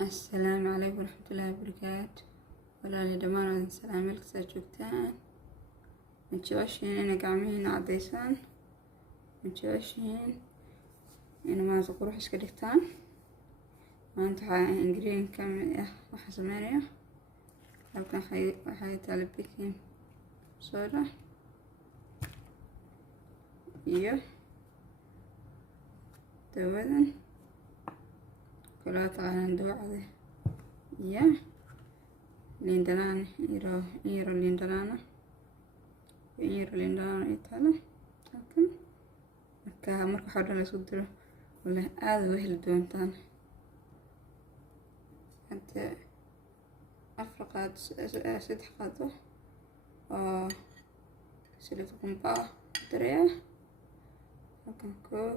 السلام عليكم ورحمة الله وبركاته. walaali dhammaan waan salaam meel kasta joogtaan. Ma jeceshihiin inay gacmihiina caddaysaan? Ma jeceshihiin in maanta qurux iska dhigtaan? maanta waxaa ingiriin ka mid ah waxaa sameynaya halkan waxay taala baking soda iyo dawadan kala taqaanaan dawacda iyo liin dhanaan yaro liin dhanaan ay taala halkan. marka waxaa dhan la isku diro wala aad u heli doontaan. hadda 3 qaado oo saliid qumba dareya halkan koo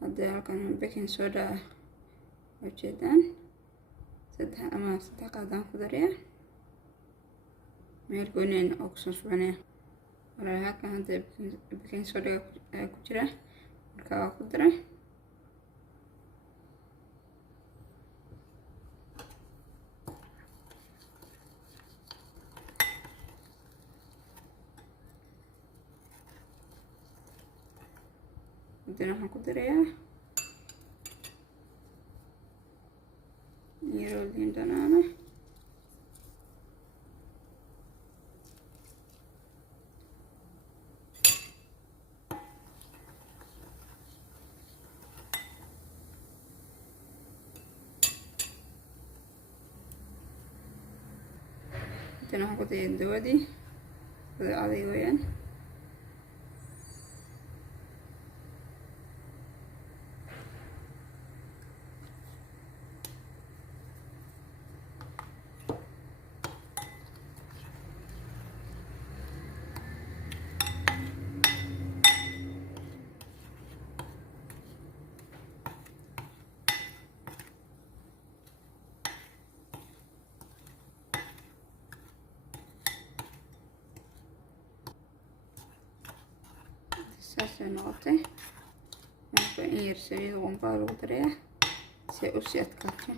hadda halkan baking soda ujeedaan 3 qaadaan ku daraya meel gooneen oo ku soo shubanaya. walaal halkan hadda baking soda ku jira marka waa ku daray waxaan ku darayaa yaro liin dhanaan waxaan ku daray dawadii badeecadii weeyaan. saasay noqotay. marka in yar saliid qumba lagu daraya si ay u sii adkaato.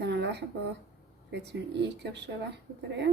hadana laba xabo vitamin E capsule ku daraya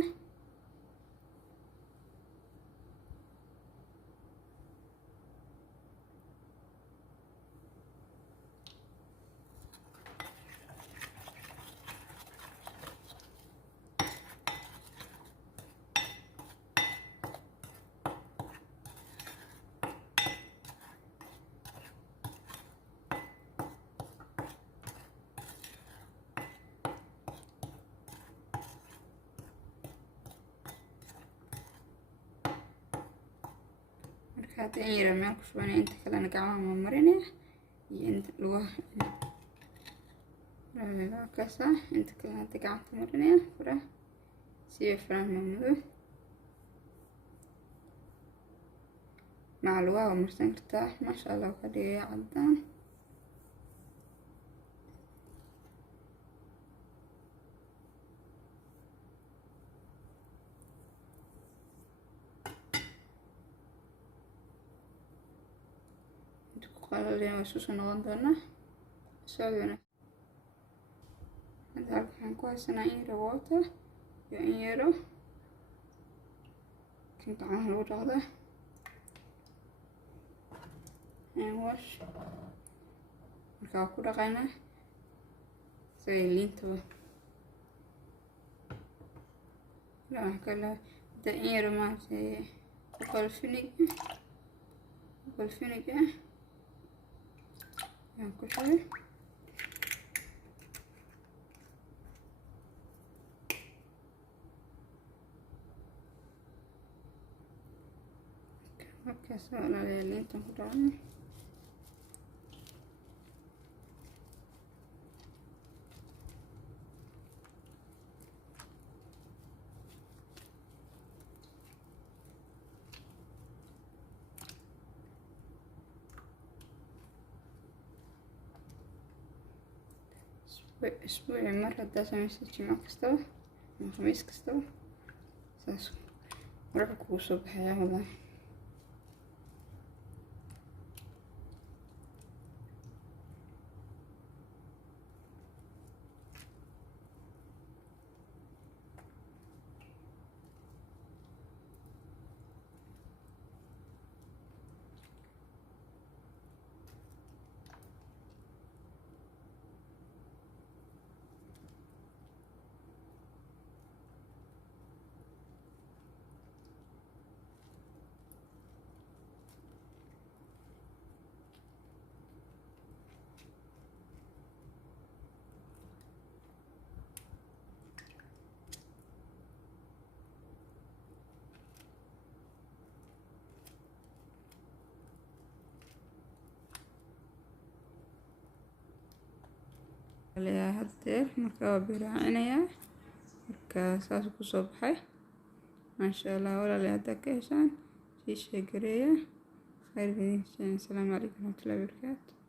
hadda in yar meel ku shubanaya inta kalena gacmaha marinaya iyo inta lugaha kaasa inta kalena hadda gacanta marinaya furaha si furaha madow maca lugaha waa marsan kartaa. maasha allah ka dhigaya caddaan. qalin isu noqon doona socodana. hadda halkan ku haysanaa in yaro water iyo in yaro kan gacmaha lagu dhaqda hand wash. marka ku dhaqaynaa say liinta راح كلها دقيقة مالتي وقل فينيقة يعني كل شوي اوكي سوينا اللي انتم قرأنا أسبوعي مرة داسة مسج ما كستوى من خميس كستوى ساسو ربكو صبح يا والله عليها هدير marka waa biraacinaya marka saas ku soo baxay maasha Allah walaalahay hadda ka heshaan sii sheegareeya khayr idin. Assalaamu calaykum warahmatullahi wabarakatuh.